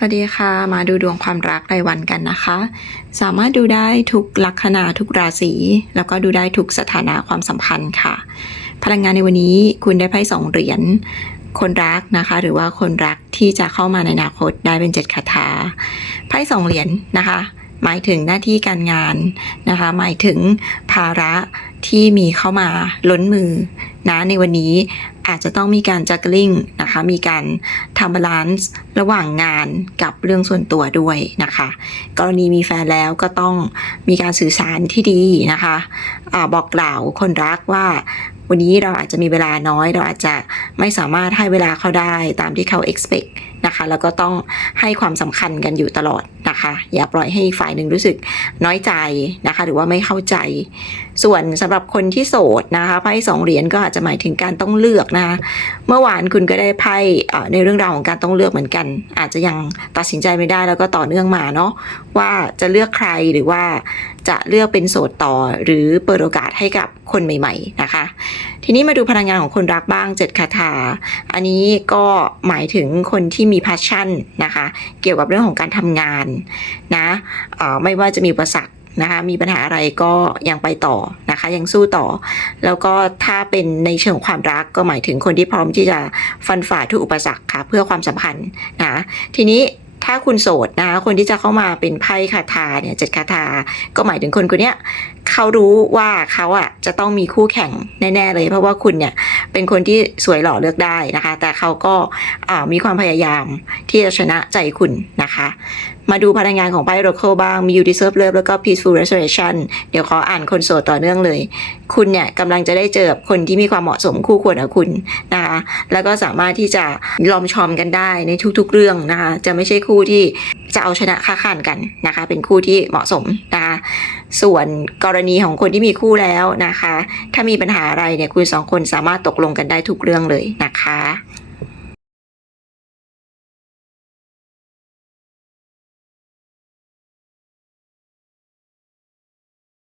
สวัสดีค่ะ มาดูดวงความรักรายวันกันนะคะ สามารถดูได้ทุกลัคนาทุกราศีแล้วก็ดูได้ทุกสถานะความสัมพันธ์ค่ะ พลังงานในวันนี้คุณได้ไพ่สองเหรียญคนรักนะคะ หรือว่าคนรักที่จะเข้ามาในอนาคตได้เป็นเจ็ดคาถาไพ่สองเหรียญนะคะ หมายถึงหน้าที่การงานนะคะ หมายถึงภาระที่มีเข้ามาล้นมือนะในวันนี้อาจจะต้องมีการจักลิงนะคะ มีการทำบาลานซ์ระหว่างงานกับเรื่องส่วนตัวด้วยนะคะ กรณีมีแฟนแล้วก็ต้องมีการสื่อสารที่ดีนะคะอาบอกกล่าวคนรักว่าวันนี้เราอาจจะมีเวลาน้อย เราอาจจะไม่สามารถให้เวลาเขาได้ตามที่เขา expect นะคะ แล้วก็ต้องให้ความสำคัญกันอยู่ตลอดนะคะ อย่าปล่อยให้ฝ่ายหนึ่งรู้สึกน้อยใจนะคะ หรือว่าไม่เข้าใจ ส่วนสำหรับคนที่โสดนะคะไพ่สองเหรียญก็อาจจะหมายถึงการต้องเลือกนะคะเมื่อวานคุณก็ได้ไพ่ในเรื่องราวของการต้องเลือกเหมือนกัน อาจจะยังตัดสินใจไม่ได้แล้วก็ต่อเนื่องมาเนาะว่าจะเลือกใครหรือว่า จะเลือกเป็นโสดต่อหรือเปิดโอกาสให้กับคนใหม่ ๆ นะคะ ทีนี้มาดูพลังงานของคนรักบ้างเจ็ดคาถา อันนี้ก็หมายถึงคนที่มี passion นะคะ เกี่ยวกับเรื่องของการทำงานนะไม่ว่าจะมีอุปสรรคนะคะมีปัญหาอะไรก็ยังไปต่อนะคะ ยังสู้ต่อ แล้วก็ถ้าเป็นในเชิงความรักก็หมายถึงคนที่พร้อมที่จะฟันฝ่าทุกอุปสรรคค่ะเพื่อความสัมพันธ์นะทีนี้ ถ้าคุณโสดนะ คนที่จะเข้ามาเป็นไพ่คาถาเนี่ยเจ็ดคาถาก็หมายถึงคนคนนี้เขารู้ว่าเขาอะจะต้องมีคู่แข่งแน่ ๆ เลย เพราะว่าคุณเนี่ย เป็นคนที่สวยหล่อเลือกได้นะคะ แต่เขาก็มีความพยายามที่จะชนะใจคุณนะคะ มาดูพลังงานของไพ่โรโคบ้าง มี You Deserve Love แล้วก็ Peaceful Restoration เดี๋ยวขออ่านคนโสดต่อเนื่องเลย คุณเนี่ยกำลังจะได้เจอคนที่มีความเหมาะสมคู่ควรกับคุณนะคะ แล้วก็สามารถที่จะลอมชอมกันได้ในทุกๆเรื่องนะคะ จะไม่ใช่คู่ที่จะเอาชนะค่าขันกันนะคะ เป็นคู่ที่เหมาะสมนะคะ ส่วนกรณีของคนที่มีคู่แล้วนะคะ ถ้ามีปัญหาอะไรเนี่ยคุณสองคนสามารถตกลงกันได้ทุกเรื่องเลยนะคะ